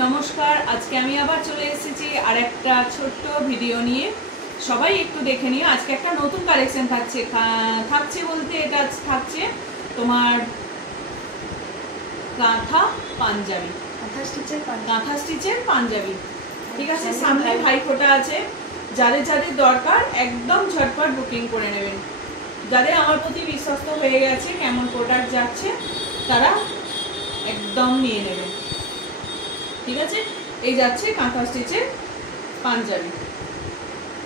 নমস্কার, আজকে আমি আবার চলে এসেছি আর একটা ছোট্ট ভিডিও নিয়ে। সবাই একটু দেখে নিও। আজকে একটা নতুন কালেকশন থাকছে বলতে এটা থাকছে তোমার কাঁথা পাঞ্জাবি, কাঁথা স্টিচের পাঞ্জাবি। ঠিক আছে, সামনে ভাইফোঁটা আছে। যাদের যাদের দরকার একদম ঝটপট বুকিং করে নেবেন। যাদের আমার প্রতি বিশ্বস্ত হয়ে গেছে কেমন প্রোডাক্ট যাচ্ছে তারা একদম নিয়ে নেবেন। ঠিক আছে, এই যাচ্ছে কাঁথা স্টিচের পাঞ্জাবি।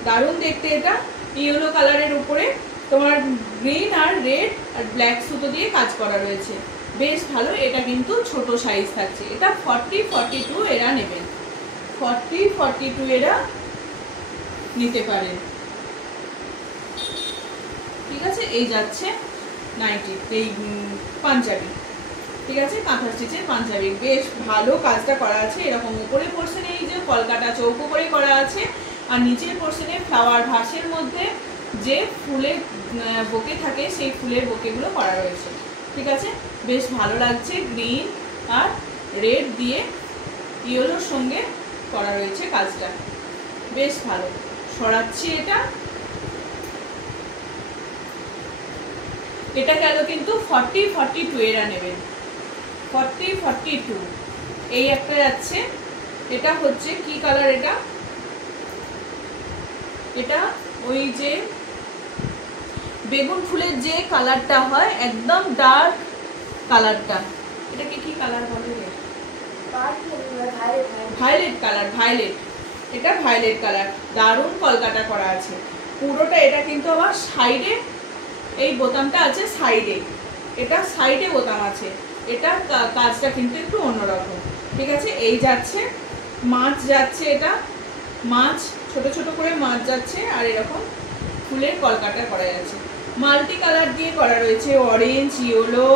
দারুণ দেখতে। এটা ইয়েলো কালারের উপরে তোমার গ্রিন আর রেড আর ব্ল্যাক সুতো দিয়ে কাজ করা রয়েছে, বেশ ভালো। এটা কিন্তু ছোট সাইজ থাকছে। এটা 40-42 এরা নেবেন, 40-42 এরা নিতে পারেন। ঠিক আছে, এই যাচ্ছে নাইটি, এই পাঞ্জাবি। ঠিক আছে, কাঁথা স্টিচের পাঞ্জাবি, বেশ ভালো কাজটা করা আছে। এরকম উপরের পোর্শনে এই যে কলকাটা চৌকো করে করা আছে, আর নিচের পোর্শনে ফ্লাওয়ার ভাসের মধ্যে যে ফুলের বোকে থাকে সেই ফুলের বোকেগুলো করা রয়েছে। ঠিক আছে, বেশ ভালো লাগছে। গ্রিন আর রেড দিয়ে ইয়েলোর সঙ্গে করা রয়েছে কাজটা, বেশ ভালো। সরাচ্ছি এটা গেল কিন্তু 40-42 এরা নেবেন, 40-42। এই একটা যাচ্ছে, এটা হচ্ছে কি কালার? এটা ওই যে বেগুন ফুলের যে কালারটা হয়, একদম ডার্ক কালারটা। এটাকে কি কালার বলে রে? Violet colour, violet. এটা ভায়োলেট কালার, দারুণ কলকাটা করা আছে পুরোটা। এটা কিন্তু আবার সাইডে এই বোতামটা আছে, সাইডে এটা সাইডে বোতাম আছে। এটা কাজটা কিন্তু একটু অন্যরকম। ঠিক আছে, এই যাচ্ছে মাছ যাচ্ছে, এটা মাছ ছোট ছোট করে মাছ যাচ্ছে, আর এরকম ফুলের কলকাটা করা যাচ্ছে। মাল্টি কালার দিয়ে করা রয়েছে, অরেঞ্জ, ইয়েলো,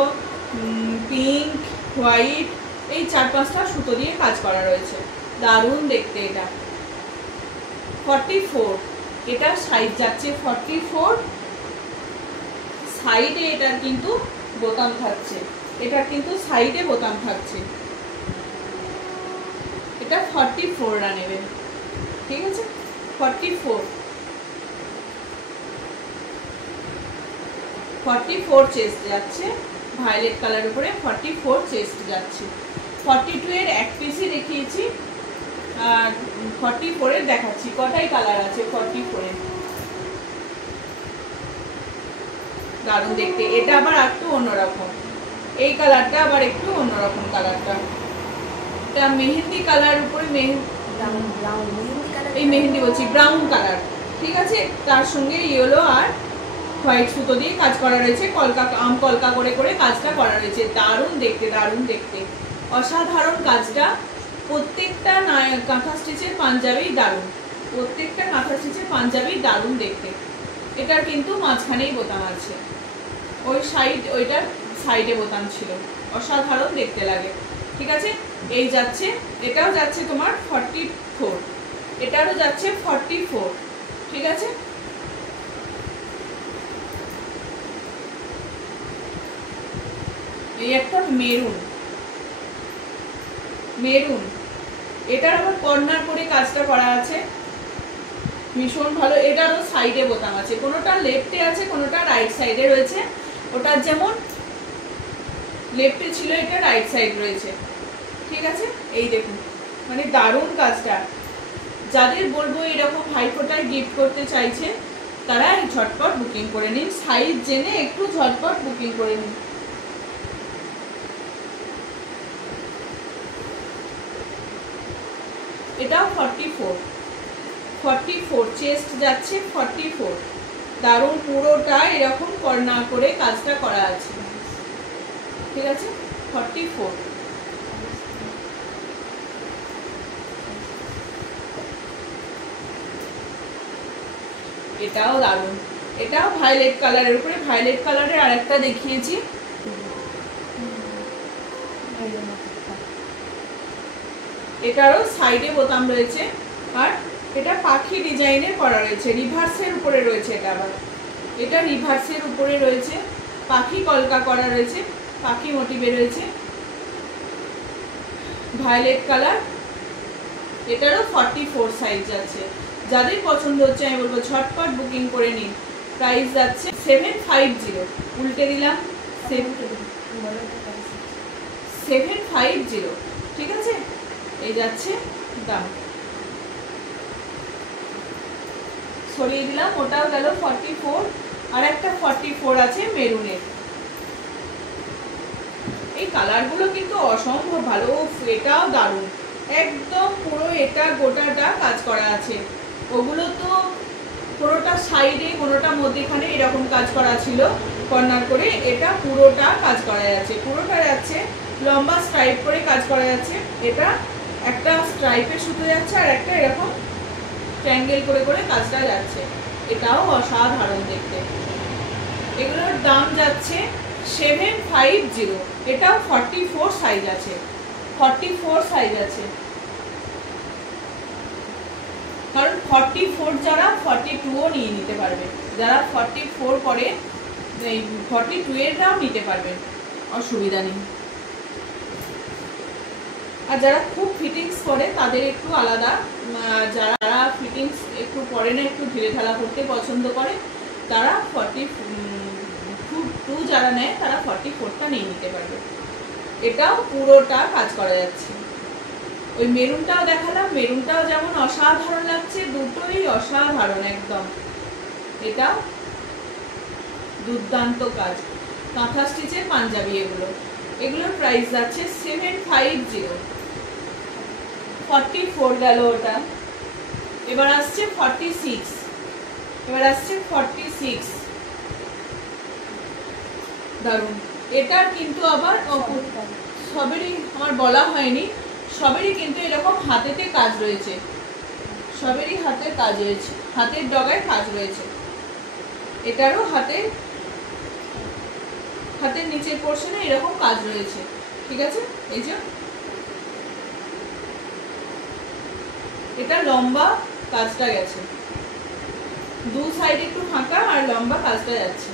পিঙ্ক, হোয়াইট, এই 4-5টা সুতো দিয়ে কাজ করা রয়েছে, দারুণ দেখতে। এটা 44, এটা সাইজ যাচ্ছে 44। সাইডে এটার কিন্তু বোতাম থাকছে, এটা কিন্তু সাইডে বোতাম থাকছে। এটা 44 নেবেন। ঠিক আছে, 44 চেস্ট যাচ্ছে, ভায়োলেট কালার উপরে 44 চেস্ট যাচ্ছে। 42 এর এক পিসই দেখিয়েছি, আর 44 এর দেখাচ্ছি। কটাই কালার আছে 44 এর, দারুণ দেখতে। এটা আবার একটু অন্যরকম, এই কালারটা আবার একটু অন্যরকম কালারটা। এটা মেহেন্দি কালার উপরে, এই মেহেন্দি বলছি ব্রাউন কালার। ঠিক আছে, তার সঙ্গে ইয়েলো আর হোয়াইট সুতো দিয়ে কাজ করা রয়েছে, কলকা করে করে কাজটা করা রয়েছে। দারুণ দেখতে, দারুণ দেখতে, অসাধারণ কাজটা। প্রত্যেকটা কাঁথা স্টিচের পাঞ্জাবি দারুণ, প্রত্যেকটা কাঁথা স্টিচের পাঞ্জাবি দারুণ দেখতে। এটার কিন্তু মাঝখানেই বোতাম আছে, ওই ওইটার সাইডে বোতাম ছিল, অসাধারণ দেখতে লাগে। ঠিক আছে, এই যাচ্ছে, এটাও যাচ্ছে তোমার 44, এটারও যাচ্ছে 44। ঠিক আছে, এই একটা মেরুন, এটার আবার কর্নার করে কাজটা করা আছে, ভীষণ ভালো। এটারও সাইডে বোতাম আছে, কোনোটা লেফটে আছে, কোনোটা রাইট সাইডে রয়েছে। ওটার যেমন লেফটে ছিল, এটা রাইট সাইড রয়েছে। ঠিক আছে, এই দেখুন, মানে দারুণ কাজটা। যাদের বলবো এরকম ভাইফোঁটায় গিফট করতে চাইছে তারা ঝটপট বুকিং করে নিন, সাইজ জেনে একটু ঝটপট বুকিং করে নিন। এটাও 44 চেস্ট যাচ্ছে 44, দারুণ। পুরোটা এরকম কর্নার করে কাজটা করা আছে। ঠিক আছে, 44। এটাও দারুণ, এটাও ভায়োলেট কালারের উপরে। ভায়োলেট কালারের আরেকটা দেখিয়েছি, এটারও সাইডে বোতাম রয়েছে, আর এটা পাখি ডিজাইনের করা রয়েছে, রিভার্সের উপরে রয়েছে। এটা আবার এটা রিভার্সের উপরে রয়েছে, পাখি কলকা করা রয়েছে, পাখি মোটিভে রয়েছে। ভায়োলেট কালার এটারও 44 সাইজ আছে। যাদের পছন্দ হচ্ছে আমি বলবো ঝটপট বুকিং করে নিন। প্রাইস যাচ্ছে 750, উল্টে দিলাম 750, ঠিক আছে। এই যাচ্ছে দাম, সরিয়ে দিলাম, ওটাও গেল 44। আর একটা 44 আছে মেরুনের। এই কালারগুলো কিন্তু অসম্ভব ভালো, এটাও দারুণ, একদম পুরো এটা গোটাটা কাজ করা আছে। ওগুলো তো কোনোটা সাইডে কোনোটা মধ্যেখানে এরকম কাজ করা ছিল কর্নার করে, এটা পুরোটা কাজ করা যাচ্ছে, পুরোটা যাচ্ছে লম্বা স্ট্রাইপ করে কাজ করা যাচ্ছে। এটা একটা স্ট্রাইপের সুতো যাচ্ছে আর একটা এরকম ট্রায়াঙ্গেল করে করে কাজটা যাচ্ছে। এটাও অসাধারণ দেখতে। এগুলোর দাম যাচ্ছে 750। এটাও 44 সাইজ আছে, 44 সাইজ আছে। কারণ 44 যারা 42ও নিয়ে নিতে পারবে, যারা 44 পরে এই 42 এরটাও নিতে পারবেন, অসুবিধা নেই। আর যারা খুব ফিটিংস করে তাদের একটু আলাদা, যারা ফিটিংস একটু পরে না, একটু ঢিলে ঢালা করতে পছন্দ করে, তারা 42 যারা নেয় তারা 44টা নিয়ে নিতে পারবে। এটাও পুরোটা কাজ করা যাচ্ছে। ওই মেরুনটাও দেখালাম, মেরুনটাও যেমন অসাধারণ লাগছে, দুটোই অসাধারণ একদম। এটাও দুর্দান্ত কাজ, কাঁথা স্টিচের পাঞ্জাবি। এগুলোর প্রাইস যাচ্ছে 750। 44 গেল ওটা। এবার আসছে 46, এবার আসছে 46, দারুণ। এটা কিন্তু আবার সবেরই আমার বলা হয়নি, সবেরই কিন্তু এরকম হাতেতে কাজ রয়েছে, সবেরই হাতের কাজ রয়েছে, হাতের ডগায় কাজ রয়েছে। এটারও হাতের নিচের পোর্শনে এরকম কাজ রয়েছে, ঠিক আছে। এই যে এটা লম্বা কাজটা গেছে, দু সাইড একটু ফাঁকা আর লম্বা কাজটা যাচ্ছে,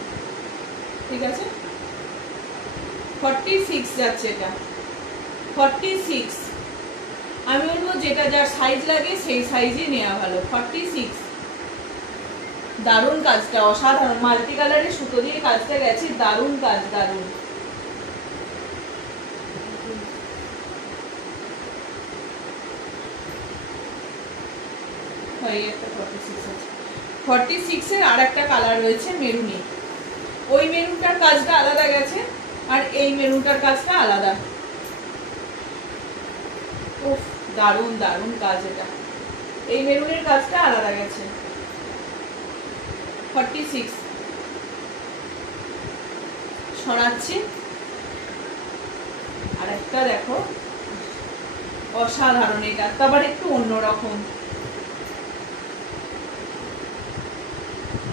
ঠিক আছে। 46 যাচ্ছে এটা, 46। আমি বলবো যেটা যার সাইজ লাগে সেই সাইজই নেওয়া ভালো। 46, দারুণ কাজটা, অসাধারণ মাল্টি কালারের সুতো দিয়ে কাজটা গেছে, দারুণ কাজ, দারুণ। একটা 46 আছে। 46 এর আর একটা কালার রয়েছে মেরুনি, ওই মেরুনটার কাজটা আলাদা গেছে আর এই মেরুনটার কাজটা আলাদা। উফ, দারুণ দারুণ কাজ এটা। এই মেরুনের কাজটা আলাদা গেছে। 46 সরাচ্ছি। আর একটা দেখো অসাধারণ, এটা আবার একটু অন্যরকম,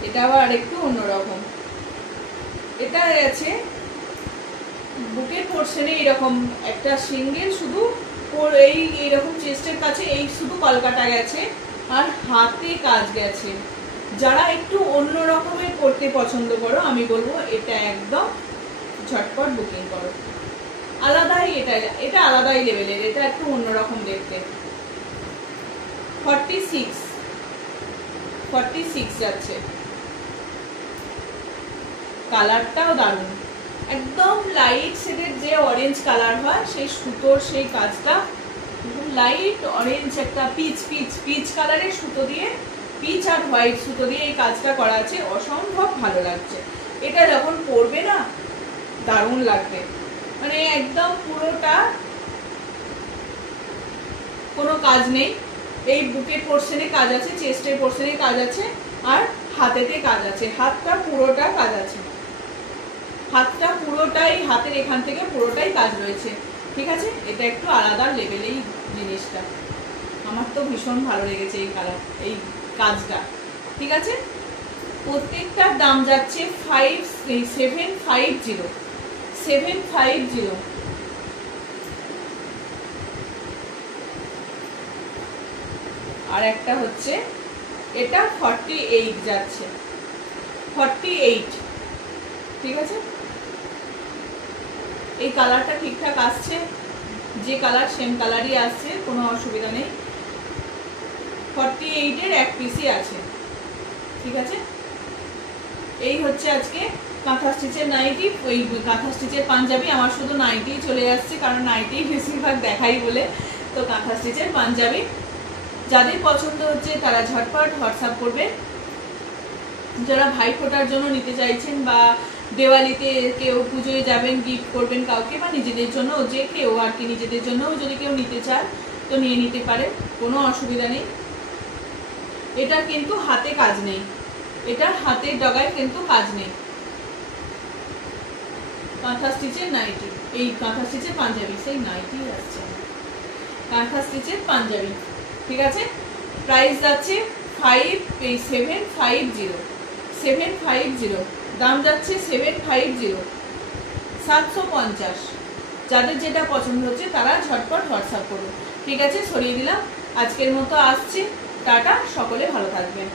এটা আবার একটু অন্যরকম। এটা আছে বুকের পোর্শনে এরকম একটা সিঙ্গেল, শুধু এইরকম চেস্টের কাছে এই শুধু কলকাটা গেছে আর হাতে কাজ গেছে। যারা একটু অন্য রকমের করতে পছন্দ করো আমি বলবো এটা একদম ঝটপট বুকিং করো। আলাদাই এটা আলাদাই লেভেলের, এটা একটু অন্যরকম দেখতে। 46 যাচ্ছে। কালারটাও দারুণ, একদম লাইট শেডের যে অরেঞ্জ কালার হয় সেই সুতোর সেই কাজটা, লাইট অরেঞ্জ একটা পিচ কালারের সুতো দিয়ে, পিচ আর হোয়াইট সুতো দিয়ে এই কাজটা করা আছে, অসম্ভব ভালো লাগছে। এটা যখন পরবে না দারুণ লাগবে, মানে একদম পুরোটা কোনো কাজ নেই। এই বুকের পোর্শনে কাজ আছে, চেস্টের পোর্শনে কাজ আছে আর হাতেতে কাজ আছে, হাতটা পুরোটা কাজ আছে, হাতটা পুরোটাই, হাতের এখান থেকে পুরোটাই কাজ রয়েছে, ঠিক আছে। এটা একটু আলাদা লেভেলেই জিনিসটা, আমার তো ভীষণ ভালো লেগেছে এই কালার, এই কাজটা, ঠিক আছে। প্রত্যেকটার দাম যাচ্ছে 750। আর একটা হচ্ছে এটা 48 যাচ্ছে, 48, ঠিক আছে। এই কালারটা ঠিকঠাক আসছে, যে কালার সেম কালারই আসছে, কোনো অসুবিধা নেই। 48-এর এক পিসই আছে। ঠিক আছে, এই হচ্ছে আজকে কাঁথা স্টিচের নাইটি, ওই কাঁথা স্টিচের পাঞ্জাবি। আমার শুধু নাইটি চলে আসছে, কারণ নাইটি বেশিরভাগ দেখাই বলে। তো কাঁথা স্টিচের পাঞ্জাবি যাদের পছন্দ হচ্ছে তারা ঝটপট হোয়াটসঅ্যাপ করবে। যারা ভাইফোঁটার জন্য নিতে চাইছেন, বা দেওয়ালিতে কেউ পুজোয় যাবেন, গিফট করবেন কাউকে, বা নিজেদের জন্য যে কেউ আর কি, নিজেদের জন্যও যদি কেউ নিতে চায় তো নিয়ে নিতে পারে, কোনো অসুবিধা নেই। এটা কিন্তু হাতে কাজ নেই, এটা হাতের ডগায় কিন্তু কাজ নেই। কাঁথা স্টিচের নাইটি, এই কাঁথা স্টিচের পাঞ্জাবি, সেই নাইটি আসছে কাঁথা স্টিচের পাঞ্জাবি। ঠিক আছে, প্রাইস যাচ্ছে 750, দাম যাচ্ছে 750, 750। যাদের যেটা পছন্দ হচ্ছে তারা ঝটপট হোয়াটসঅ্যাপ করুন। ঠিক আছে, সরিয়ে দিলাম। আজকের মতো আসছি, টাটা, সকলে ভালো থাকবেন।